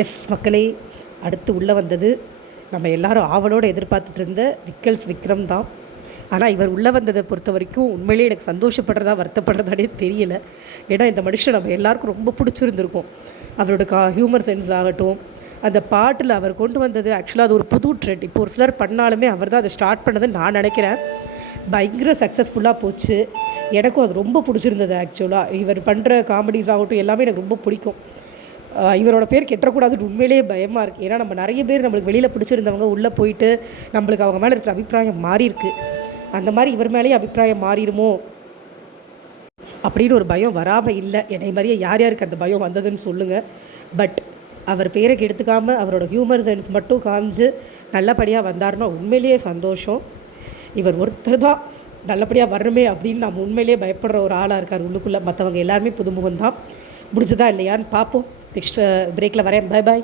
S மக்களே, அடுத்து உள்ளே வந்தது நம்ம எல்லாரும் ஆவலோடு எதிர்பார்த்துட்டு இருந்த விக்ரம் தான். ஆனால் இவர் உள்ளே வந்ததை பொறுத்த வரைக்கும் உண்மையிலேயே எனக்கு சந்தோஷப்படுறதா வருத்தப்படுறதானே தெரியல. ஏன்னா இந்த மனுஷன் நம்ம எல்லாருக்கும் ரொம்ப பிடிச்சிருந்துருக்கும். அவரோட ஹியூமர் சென்ஸ் ஆகட்டும், அந்த பாட்டில் அவர் கொண்டு வந்தது ஆக்சுவலாக அது ஒரு புது ட்ரெண்ட். இப்போ ஒரு சிலர் பண்ணாலுமே அவர் தான் அதை ஸ்டார்ட் பண்ணதுன்னு நான் நினைக்கிறேன். பயங்கர சக்ஸஸ்ஃபுல்லாக போச்சு. எனக்கும் அது ரொம்ப பிடிச்சிருந்தது. ஆக்சுவலாக இவர் பண்ணுற காமெடிஸ் ஆகட்டும் எல்லாமே எனக்கு ரொம்ப பிடிக்கும். இவரோட பேர் கெட்டக்கூடாதுன்னு உண்மையிலேயே பயமாக இருக்குது. ஏன்னா நம்ம நிறைய பேர் நம்மளுக்கு வெளியில் பிடிச்சிருந்தவங்க உள்ளே போயிட்டு நம்மளுக்கு அவங்க மேலே இருக்கிற அபிப்பிராயம் மாறி இருக்குது. அந்த மாதிரி இவர் மேலேயே அபிப்பிராயம் மாறிடுமோ அப்படின்னு ஒரு பயம் வராமல் இல்லை. என்னை மாதிரியே யார் யாருக்கு அந்த பயம் வந்ததுன்னு சொல்லுங்கள். பட் அவர் பேரை கெடுத்துக்காமல் அவரோட ஹியூமர் சென்ஸ் மட்டும் காமிச்சு நல்லபடியாக வந்தார்னா உண்மையிலேயே சந்தோஷம். இவர் ஒருத்தர் தான் நல்லபடியாக வரணுமே அப்படின்னு நம்ம உண்மையிலேயே பயப்படுற ஒரு ஆளாக இருக்கார் உள்ளுக்குள்ளே. மற்றவங்க எல்லாருமே புதுமுகம் தான். முடிஞ்சதா இல்லையான்னு பார்ப்போம். நெக்ஸ்ட் பிரேக்கில் வரேன். Bye bye.